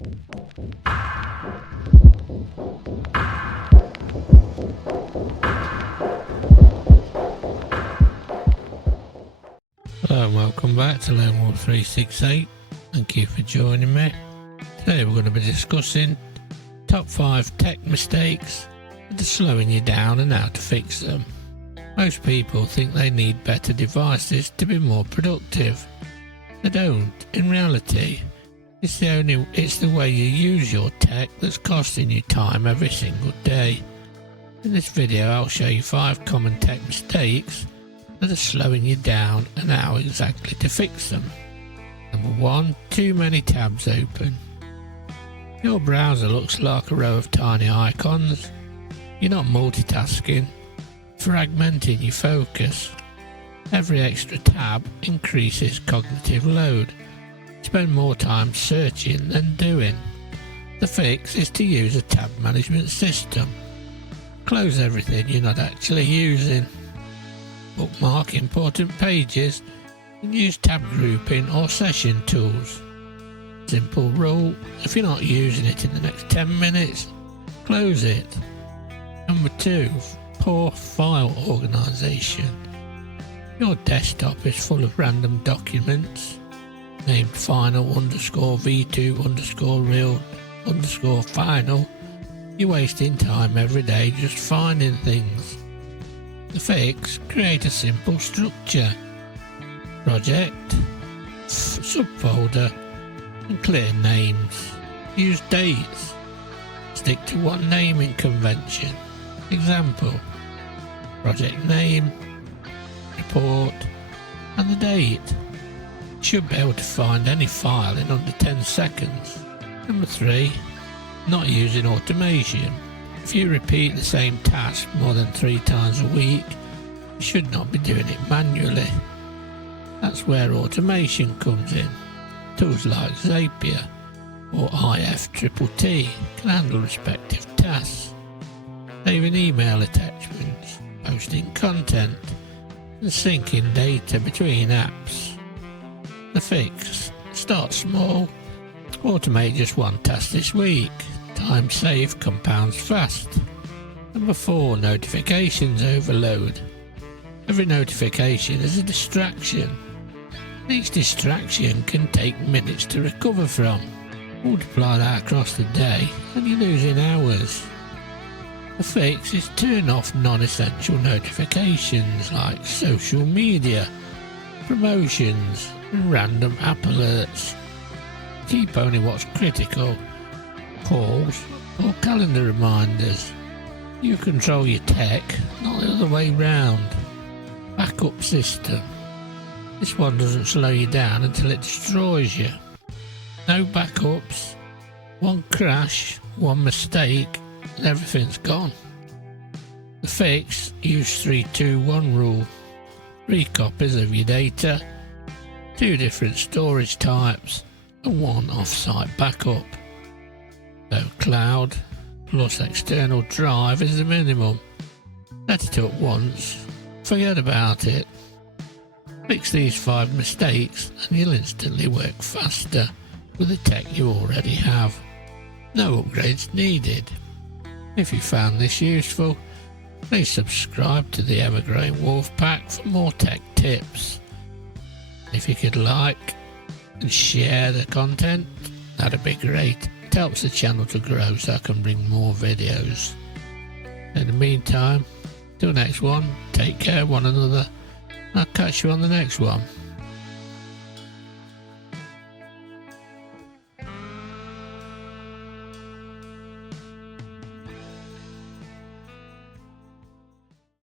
Hello and welcome back to Lone Wolf 368. Thank you for joining me. Today we're going to be discussing top 5 tech mistakes that are slowing you down and how to fix them. Most people think they need better devices to be more productive. They don't. In reality, it's the way you use your tech that's costing you time every single day. In this video I'll show you 5 common tech mistakes that are slowing you down and how exactly to fix them. Number 1. Too many tabs open. Your browser looks like a row of tiny icons. You're not multitasking, fragmenting your focus. Every extra tab increases cognitive load. Spend more time searching than doing. The fix is to use a tab management system. Close everything you're not actually using. Bookmark important pages and use tab grouping or session tools. Simple rule: if you're not using it in the next 10 minutes, close it. Number 2. Poor file organization. Your desktop is full of random documents named final_v2_real_final. You're wasting time every day just finding things. The fix: create a simple structure. Project, subfolder, and clear names. Use dates. Stick to one naming convention. Example: project name, report, and the date. You should be able to find any file in under 10 seconds. Number 3. Not using automation. If you repeat the same task more than 3 times a week, you should not be doing it manually. That's where automation comes in. Tools like Zapier or IFTTT can handle respective tasks, saving email attachments, posting content, and syncing data between apps. The fix: start small, automate just one task this week. Time save compounds fast. Number 4. Notifications overload. Every notification is a distraction. Each distraction can take minutes to recover from. Multiply that across the day and you're losing hours. The fix is turn off non-essential notifications like social media, promotions, and random app alerts. Keep only what's critical: calls or calendar reminders. You control your tech, not the other way round. Backup system. This one doesn't slow you down until it destroys you. No backups. One crash, one mistake, and everything's gone. The fix: use 3-2-1 rule. 3 copies of your data, 2 different storage types, and 1 off-site backup. So cloud plus external drive is the minimum. Set it up once, forget about it. Fix these 5 mistakes and you'll instantly work faster with the tech you already have. No upgrades needed. If you found this useful, please subscribe to the ever-growing Wolf Pack for more tech tips. If you could like and share the content, that'd be great. It helps the channel to grow so I can bring more videos. In the meantime, till next one, take care of one another. I'll catch you on the next one.